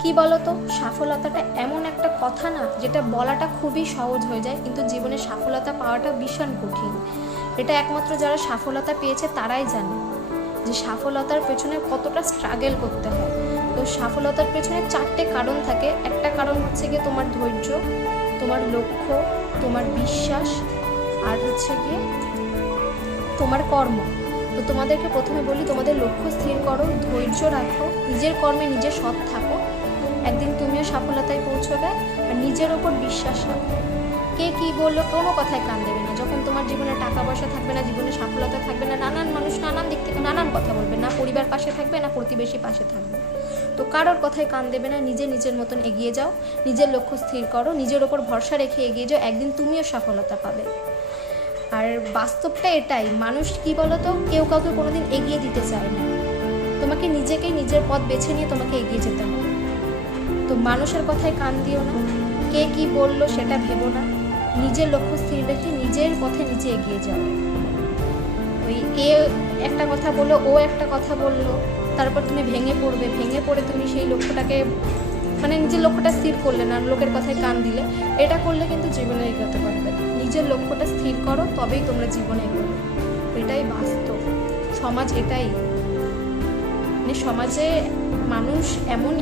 কি বলতো, সফলতাটা এমন একটা কথা না যেটা বলাটা খুবই সহজ হয়ে যায়, কিন্তু জীবনে সফলতা পাওয়াটা ভীষণ কঠিন। এটা একমাত্র যারা সফলতা পেয়েছে তারাই জানে যে সফলতার পেছনে কতটা স্ট্রাগল করতে হয়। তো সফলতার পেছনে 4টে কারণ থাকে। একটা কারণ হচ্ছে গিয়ে তোমার ধৈর্য, তোমার লক্ষ্য, তোমার বিশ্বাস, আর হচ্ছে গিয়ে তোমার কর্ম। তো তোমাদেরকে প্রথমে বলি, তোমাদের লক্ষ্য স্থির করো, ধৈর্য রাখো, নিজের কর্মে নিজে সৎ থাকো, একদিন তুমিও সফলতায় পৌঁছবে। আর নিজের ওপর বিশ্বাস রাখো। কে কী বললো কোনো কথায় কান দেবে না। যখন তোমার জীবনে টাকা পয়সা থাকবে না, জীবনে সফলতা থাকবে না, নানান মানুষ নানান দিক থেকে নানান কথা বলবে, না পরিবার পাশে থাকবে না প্রতিবেশী পাশে থাকবে, তো কারোর কথায় কান দেবে না। নিজের মতন এগিয়ে যাও, নিজের লক্ষ্য স্থির করো, নিজের ওপর ভরসা রেখে এগিয়ে যাও, একদিন তুমিও সফলতা পাবে। আর বাস্তবটা এটাই, মানুষ কি বলতো, কেউ কাউকে কোনোদিন এগিয়ে দিতে চায় না। তোমাকে নিজেকেই নিজের পথ বেছে নিয়ে তোমাকে এগিয়ে যেতে হবে। তো মানুষের কথায় কান দিও না, কে কি বললো সেটা ভেবো না, নিজের লক্ষ্য স্থির রেখে নিজের পথে নিজে এগিয়ে যাও। ওই এ একটা কথা বললো, ও একটা কথা বললো, তারপর তুমি ভেঙে পড়ে তুমি সেই লক্ষ্যটাকে নিজের লক্ষ্যটা স্থির করলে না, লোকের কথায় কান দিলে, এটা করলে কিন্তু জীবনে এগোতে পারবে না। নিজের লক্ষ্যটা স্থির করো, তবেই তোমরা জীবনে এগোবে। এটাই বাস্তব, সমাজ এটাই, সমাজে মানুষ এমন